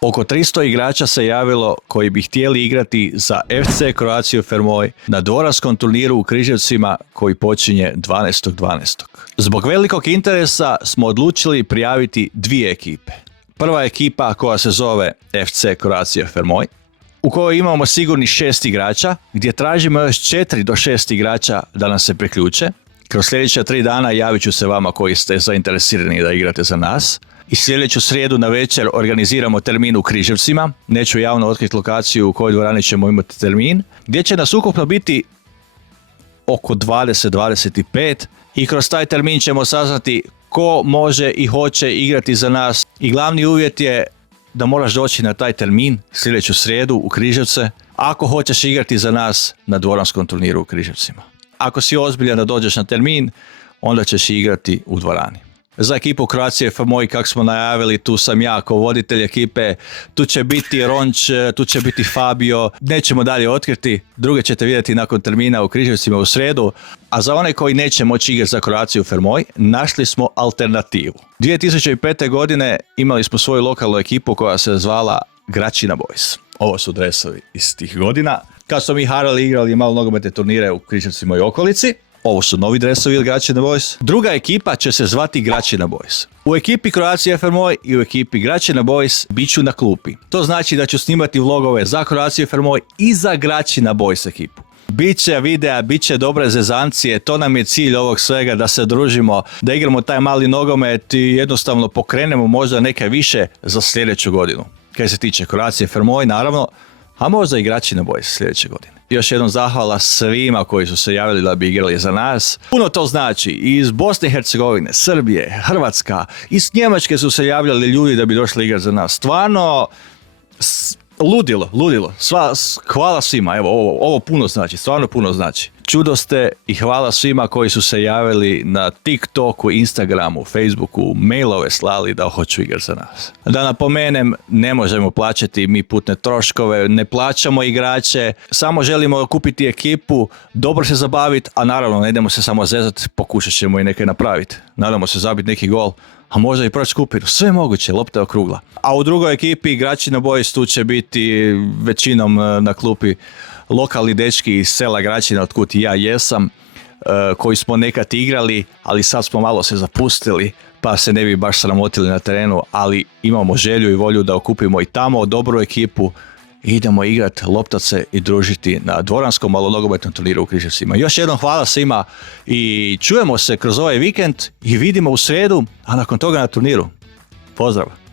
Oko 300 igrača se javilo koji bi htjeli igrati za FC Croatia Fermoj na dvoranskom turniru u Križevcima koji počinje 12.12. Zbog velikog interesa smo odlučili prijaviti 2 ekipe. Prva ekipa koja se zove FC Croatia Fermoj, u kojoj imamo sigurni 6 igrača, gdje tražimo još 4 do 6 igrača da nam se priključe. Kroz sljedeća 3 dana javit ću se vama koji ste zainteresirani da igrate za nas. I sljedeću srijedu na večer organiziramo termin u Križevcima. Neću javno otkriti lokaciju u kojoj dvorani ćemo imati termin, gdje će nas ukupno biti oko 20-25 i kroz taj termin ćemo saznati ko može i hoće igrati za nas. I glavni uvjet je da moraš doći na taj termin sljedeću srijedu u Križevce ako hoćeš igrati za nas na dvoranskom turniru u Križevcima. Ako si ozbiljan da dođeš na termin, onda ćeš igrati u dvorani. Za ekipu Croatia Fermoj, kako smo najavili, tu sam ja kao voditelj ekipe, tu će biti Ronč, tu će biti Fabio, nećemo dalje otkriti, druge ćete vidjeti nakon termina u Križevcima u srijedu, a za one koji neće moći igrati za Croatia Fermoj, našli smo alternativu. 2005. godine imali smo svoju lokalnu ekipu koja se zvala Gračina Boys. Ovo su dresovi iz tih godina. Kad smo mi harali, igrali malo nogometne turnire u Križevcima i okolici. Ovo su novi dresovi od Gračina Boys. Druga ekipa će se zvati Gračina Boys. U ekipi Croatia Fermoj i u ekipi Gračina Boys bit ću na klupi. To znači da ću snimati vlogove za Croatia Fermoj i za Gračina Boys ekipu. Biće videa, bit će dobre zezancije, to nam je cilj ovog svega, da se družimo, da igramo taj mali nogomet i jednostavno pokrenemo možda neke više za sljedeću godinu. Kaj se tiče Croatia Fermoj, naravno, a možda i Gračina Boys sljedeće godine. Još jednom zahvala svima koji su se javili da bi igrali za nas. Puno to znači. Iz Bosne i Hercegovine, Srbije, Hrvatska, iz Njemačke su se javljali ljudi da bi došli igrati za nas. Stvarno, ludilo. Hvala svima. Evo, ovo puno znači, stvarno puno znači. Čudo ste i hvala svima koji su se javili na TikToku, Instagramu, Facebooku, mailove slali da hoću igrati za nas. Da napomenem, ne možemo plaćati mi putne troškove, ne plaćamo igrače, samo želimo kupiti ekipu, dobro se zabaviti, a naravno ne idemo se samo zezati, pokušat ćemo i neke napraviti. Nadamo se zabiti neki gol, a možda i proći skupinu. Sve moguće, lopta je okrugla. A u drugoj ekipi Gračina Boys tu će biti većinom na klupi lokalni dečki iz sela Gračina, otkud i ja jesam, koji smo nekad igrali, ali sad smo malo se zapustili, pa se ne bi baš sramotili na terenu, ali imamo želju i volju da okupimo i tamo dobru ekipu i idemo igrati, loptat se i družiti na dvoranskom malonogometnom turniru u Križevcima. Još jednom hvala svima i čujemo se kroz ovaj vikend i vidimo u srijedu, a nakon toga na turniru. Pozdrav!